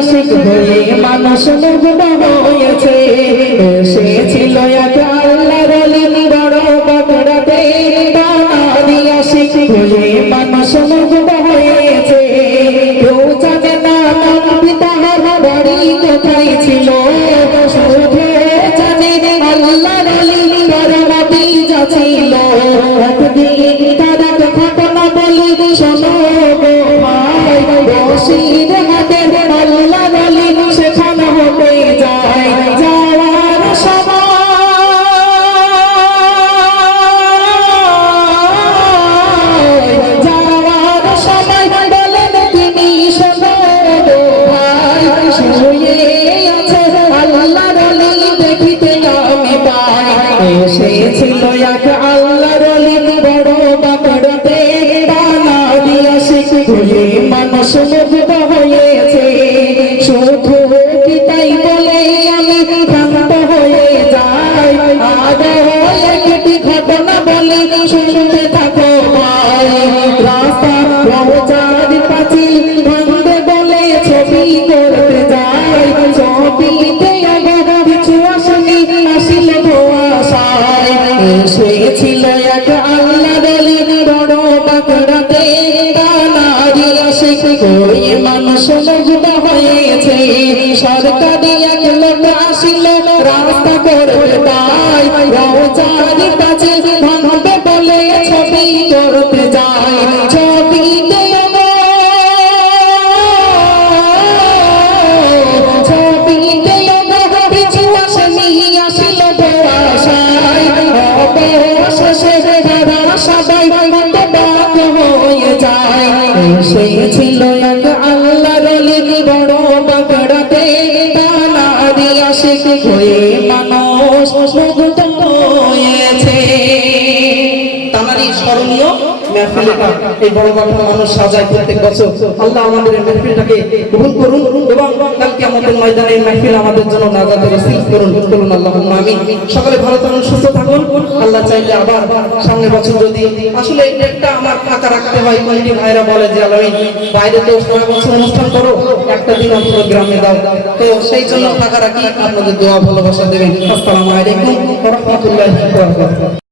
আশিক হয়ে মানুষ মুগ্ধ হয়েছে। এসেছিল এক আল্লাহর ওলি বড় বকরাতে, তারই আশিক হয়ে মানুষ মুগ্ধ হয়েছে। কেউ জানে না তার পিতার বাড়ি কোথায় ছিল, শুধু জানে আল্লাহর ওলি বড় ভাতিজা ছিল। একদিন তার এক ঘটনা বলি শোনো গো ভাই, বসির হাটের আল্লাহর ওলি সেখানে হতে যায়। যাওয়ার সময় বলেন তিনি শোনো গো ভাই, শুয়ে আছে আল্লাহর ওলি দেখিতে আমি পাই। এসেছিল এক আল্লাহর ওলি বড় বকরাতে, তারই আশিক হয়ে মানুষ মুগ্ধ হয়েছে। শুধু কি তাই বলে আমি ভ্রান্ত হয়ে যাই, আরো একটি ঘটনা বলি শুনতে থাকো ভাই। রাস্তা রওজার পাঁচিল ভাঙবে বলে ছবি করতে যাই, ছবিতে আবার কিছু আসেনি, আসিল ধোঁয়াশায়। এসেছিল এক আল্লাহর ওলি বড় বকরাতে, তারই আশিক হয়ে মানুষ মুগ্ধ হয়েছে। সরকারি এক লোক আসিল রাস্তা করতে তাই, রওজার পাঁচিল ভাঙবে বলে ছবি করতে যায়। ছবিতে কিছু আসেনি, আসিল ধোঁয়াশায়। অবশেষে তারা সবাই হতবাক হয়ে যায়। এসেছিল এক আল্লাহর ওলি বড় বকরাতে, তারই আশিক হয়ে মানুষ মুগ্ধ হয়েছে। তারই স্মরণীয় মেহফিলটা এই বড় বড় মানুষ সাজায় প্রত্যেক বছর। আল্লাহ আমাদের এই মেহফিলটাকে কবুল করুন এবং কাল কিয়ামতের ময়দানে এই মেহফিল আমাদের জন্য নাজাতের ওসিলা করুন। বলুন আল্লাহুম্মা আমিন। সকলে ভালো থাকুন, সুস্থ থাকুন। আল্লাহ চাইলে আবার সামনের বছর যদি আসলে এই ডেটটা আমার ফাঁকা রাখতে হয়, কমিটি ভাইরা বলে যে আলামিন বাইরে তো 6 বছর অনুষ্ঠান করো, একটা দিন অন্তত গ্রামে দাও, তো সেই জন্য ফাঁকা রাখি। আপনাদের দোয়া ভালোবাসা দেবেন। আসসালামু আলাইকুম ওয়া রাহমাতুল্লাহি ওয়া বারাকাতুহু।